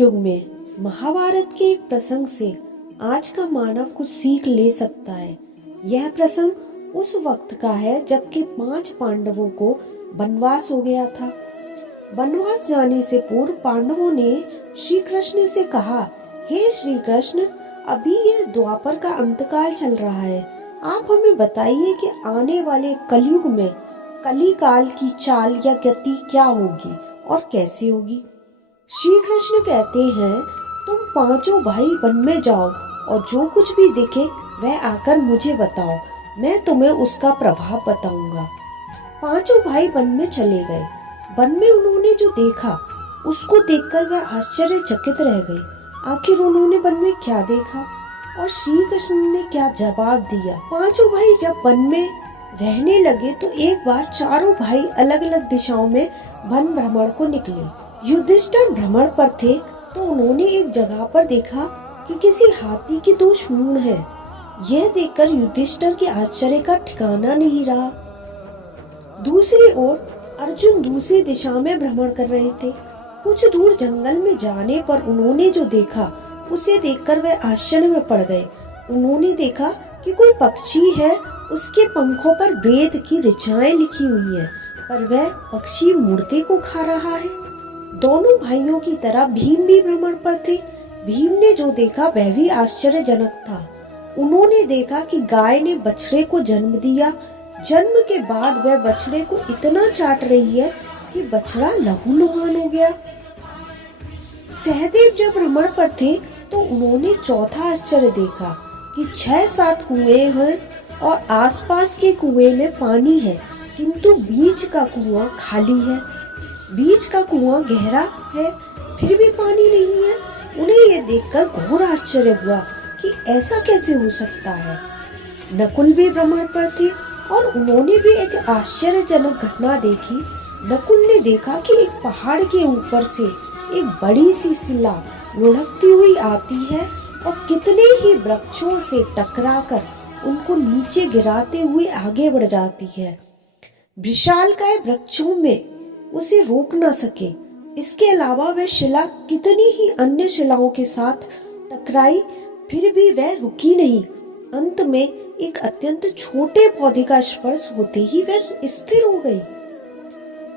युग में महाभारत के एक प्रसंग से आज का मानव कुछ सीख ले सकता है। यह प्रसंग उस वक्त का है जबकि 5 पांडवों को वनवास हो गया था। वनवास जाने से पूर्व पांडवों ने श्री कृष्ण से कहा, हे श्री कृष्ण, अभी ये द्वापर का अंतकाल चल रहा है। आप हमें बताइए कि आने वाले कलयुग में कली काल की चाल या गति क्या होगी और कैसे होगी। श्री कृष्ण कहते हैं, तुम 5 भाई वन में जाओ और जो कुछ भी दिखे वह आकर मुझे बताओ, मैं तुम्हें उसका प्रभाव बताऊंगा। 5 भाई वन में चले गए। वन में उन्होंने जो देखा उसको देखकर वह आश्चर्यचकित रह गए। आखिर उन्होंने वन में क्या देखा और श्री कृष्ण ने क्या जवाब दिया। 5 भाई जब वन में रहने लगे तो एक बार चारों भाई अलग अलग दिशाओं में वन भ्रमण को निकले। युधिष्ठिर भ्रमण पर थे तो उन्होंने एक जगह पर देखा कि किसी हाथी की 2 सूंड है। यह देखकर युधिष्ठिर के आश्चर्य का ठिकाना नहीं रहा। दूसरी ओर अर्जुन दूसरी दिशा में भ्रमण कर रहे थे। कुछ दूर जंगल में जाने पर उन्होंने जो देखा उसे देखकर वे आश्चर्य में पड़ गए। उन्होंने देखा कि कोई पक्षी है, उसके पंखों पर वेद की ऋचाएं लिखी हुई हैं, पर वह पक्षी मुर्दे को खा रहा है। दोनों भाइयों की तरह भीम भी भ्रमण पर थे। भीम ने जो देखा वह भी आश्चर्यजनक था। उन्होंने देखा कि गाय ने बछड़े को जन्म दिया। जन्म के बाद वह बछड़े को इतना चाट रही है कि बछड़ा लहूलुहान हो गया। सहदेव जब भ्रमण पर थे तो उन्होंने चौथा आश्चर्य देखा कि 6-7 कुएं हैं और आसपास के कुएं में पानी है, किंतु बीच का कुआं खाली है। बीच का कुआं गहरा है, फिर भी पानी नहीं है। उन्हें यह देखकर घोर आश्चर्य हुआ कि ऐसा कैसे हो सकता है। नकुल भी भ्रमण पर थे और उन्होंने भी एक आश्चर्यजनक घटना देखी। नकुल ने देखा कि एक पहाड़ के ऊपर से एक बड़ी सी शिला लुढ़कती हुई आती है और कितने ही वृक्षों से टकराकर उनको नीचे गिराते हुए आगे बढ़ जाती है। विशालकाय वृक्षों में उसे रोक न सके। इसके अलावा वह शिला कितनी ही अन्य शिलाओं के साथ टकराई, फिर भी वह रुकी नहीं। अंत में एक अत्यंत छोटे पौधे का स्पर्श होते ही वह स्थिर हो गई।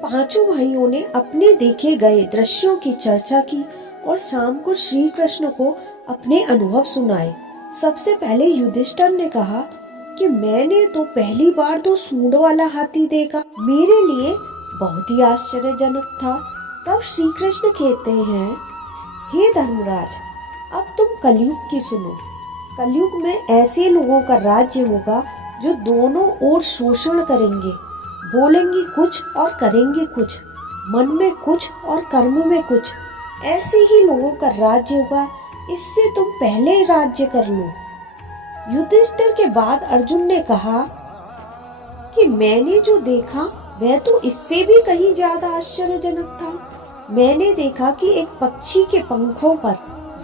5 भाइयों ने अपने देखे गए दृश्यों की चर्चा की और शाम को श्री कृष्ण को अपने अनुभव सुनाए। सबसे पहले युधिष्ठिर ने कहा कि मैंने तो पहली बार 2 सूंड वाला हाथी देखा, मेरे लिए बहुत ही आश्चर्यजनक था। तब श्री कृष्ण कहते हैं, हे धर्मराज, अब तुम कलयुग की सुनो। कलयुग में ऐसे लोगों का राज्य होगा जो दोनों ओर शोषण करेंगे, बोलेंगे कुछ और करेंगे कुछ, मन में कुछ और कर्म में कुछ। ऐसे ही लोगों का राज्य होगा, इससे तुम पहले राज्य कर लो। युधिष्ठिर के बाद अर्जुन ने कहा कि मैंने जो देखा वह तो इससे भी कहीं ज्यादा आश्चर्यजनक था। मैंने देखा कि एक पक्षी के पंखों पर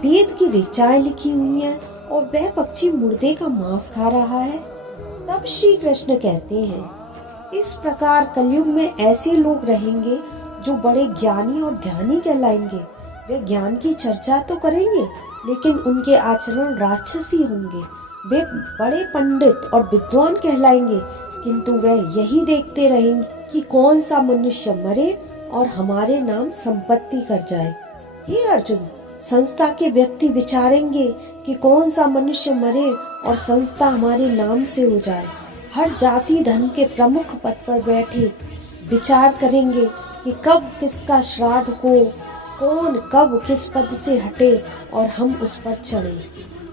वेद की ऋचाएं लिखी हुई हैं और वह पक्षी मुर्दे का मांस खा रहा है। तब श्री कृष्ण कहते हैं, इस प्रकार कलयुग में ऐसे लोग रहेंगे जो बड़े ज्ञानी और ध्यानी कहलाएंगे। वे ज्ञान की चर्चा तो करेंगे लेकिन उनके आचरण राक्षसी होंगे। वे बड़े पंडित और विद्वान कहलाएंगे, किंतु वे यही देखते रहेंगे कि कौन सा मनुष्य मरे और हमारे नाम संपत्ति कर जाए। हे अर्जुन, संस्था के व्यक्ति विचारेंगे कि कौन सा मनुष्य मरे और संस्था हमारे नाम से हो जाए। हर जाति धर्म के प्रमुख पद पर बैठे विचार करेंगे कि कब किसका श्राद्ध हो, कौन कब किस पद से हटे और हम उस पर चढ़े।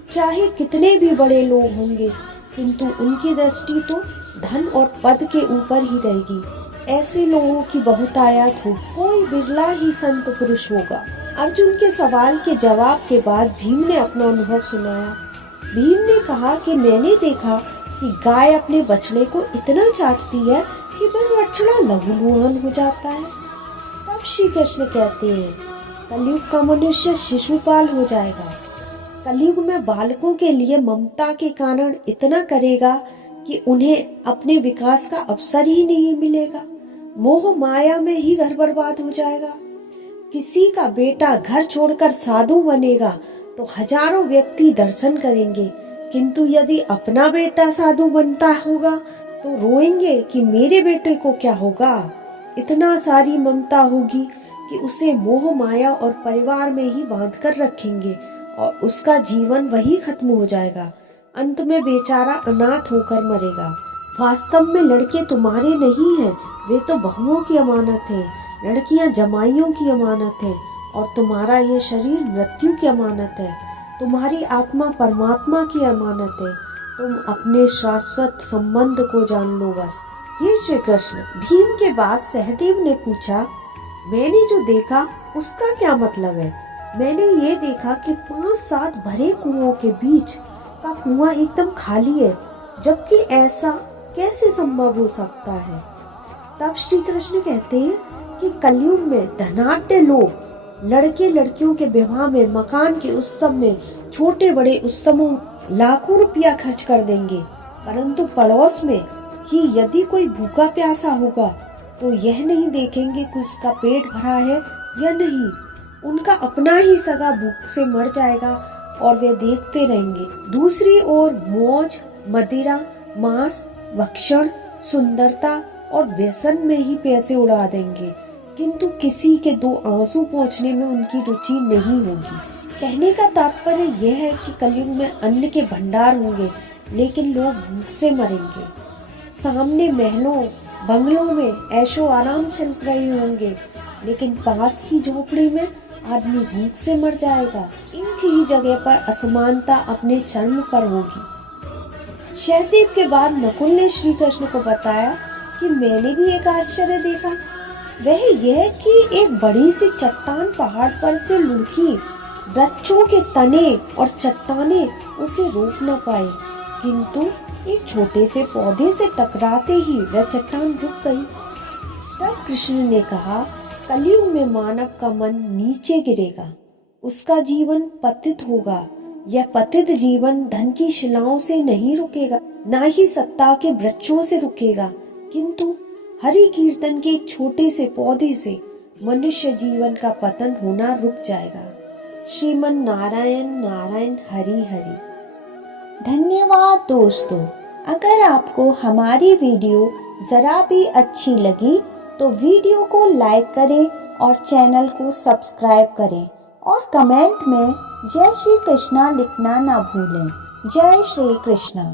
चाहे कितने भी बड़े लोग होंगे, किंतु उनकी दृष्टि तो धन और पद के ऊपर ही रहेगी। ऐसे लोगों की बहुतायत हो, कोई बिरला ही संत पुरुष होगा। अर्जुन के सवाल के जवाब के बाद भीम ने अपना अनुभव सुनाया। भीम ने कहा कि मैंने देखा कि गाय अपने बछड़े को इतना चाटती है कि वह बछड़ा लहूलुहान हो जाता है। तब श्री कृष्ण कहते हैं, कलयुग का मनुष्य शिशुपाल हो जाएगा। कलयुग में बालकों के लिए ममता के कारण इतना करेगा कि उन्हें अपने विकास का अवसर ही नहीं मिलेगा। मोह माया में ही घर बर्बाद हो जाएगा। किसी का बेटा घर छोड़कर साधु बनेगा तो हजारों व्यक्ति दर्शन करेंगे, किंतु यदि अपना बेटा साधु बनता होगा तो रोएंगे कि मेरे बेटे को क्या होगा। इतना सारी ममता होगी कि उसे मोह माया और परिवार में ही बांध कर रखेंगे और उसका जीवन वही खत्म हो जाएगा। अंत में बेचारा अनाथ होकर मरेगा। वास्तव में लड़के तुम्हारे नहीं हैं, वे तो बहुओं की अमानत है। लड़कियां जमाइयों की अमानत है और तुम्हारा यह शरीर मृत्यु की अमानत है। तुम्हारी आत्मा परमात्मा की अमानत है। तुम अपने शाश्वत संबंध को जान लो बस। हे श्री कृष्ण। भीम के बाद सहदेव ने पूछा, मैंने जो देखा उसका क्या मतलब है? मैंने ये देखा कि 5-7 भरे कुओं के बीच का कुआं एकदम खाली है, जबकि ऐसा कैसे संभव हो सकता है? तब श्री कृष्ण कहते हैं कि कलयुग में धनाढ्य लोग लड़के लड़कियों के विवाह में, मकान के उत्सव में, छोटे बड़े उत्सवों लाखों रुपया खर्च कर देंगे, परंतु पड़ोस में ही यदि कोई भूखा प्यासा होगा तो यह नहीं देखेंगे कि उसका पेट भरा है या नहीं। उनका अपना ही सगा भूख से मर जाएगा और वे देखते रहेंगे। दूसरी ओर मौज, मदिरा, मांस, भक्षण, सुंदरता और व्यसन में ही पैसे उड़ा देंगे, किंतु किसी के 2 आंसू पोंछने में उनकी रुचि नहीं होगी। कहने का तात्पर्य यह है कि कलयुग में अन्न के भंडार होंगे, लेकिन लोग भूख से मरेंगे। सामने महलों बंगलों में ऐशो आराम चल रहे होंगे, लेकिन पास की झोपड़ी में आदमी भूख से मर जाएगा। एक ही जगह पर असमानता अपने चरम पर होगी। सहदेव के बाद नकुल ने श्री कृष्ण को बताया कि मैंने भी एक आश्चर्य देखा। वह यह कि एक बड़ी सी चट्टान पहाड़ पर से लुढ़की। वृक्षों के तने और चट्टाने उसे रोक न पाए, किंतु एक छोटे से पौधे से टकराते ही वह चट्टान रुक गई। तब कृष्ण ने कहा, कलयुग में मानव का मन नीचे गिरेगा, उसका जीवन पतित होगा। यह पतित जीवन धन की शिलाओं से नहीं रुकेगा, ना ही सत्ता के वृक्षों से रुकेगा, किंतु हरि कीर्तन के एक छोटे से पौधे से मनुष्य जीवन का पतन होना रुक जाएगा। श्रीमन नारायण नारायण हरि हरि। धन्यवाद दोस्तों। अगर आपको हमारी वीडियो ज़रा भी अच्छी लगी तो वीडियो को लाइक करें और चैनल को सब्सक्राइब करें और कमेंट में जय श्री कृष्णा लिखना ना भूलें। जय श्री कृष्णा।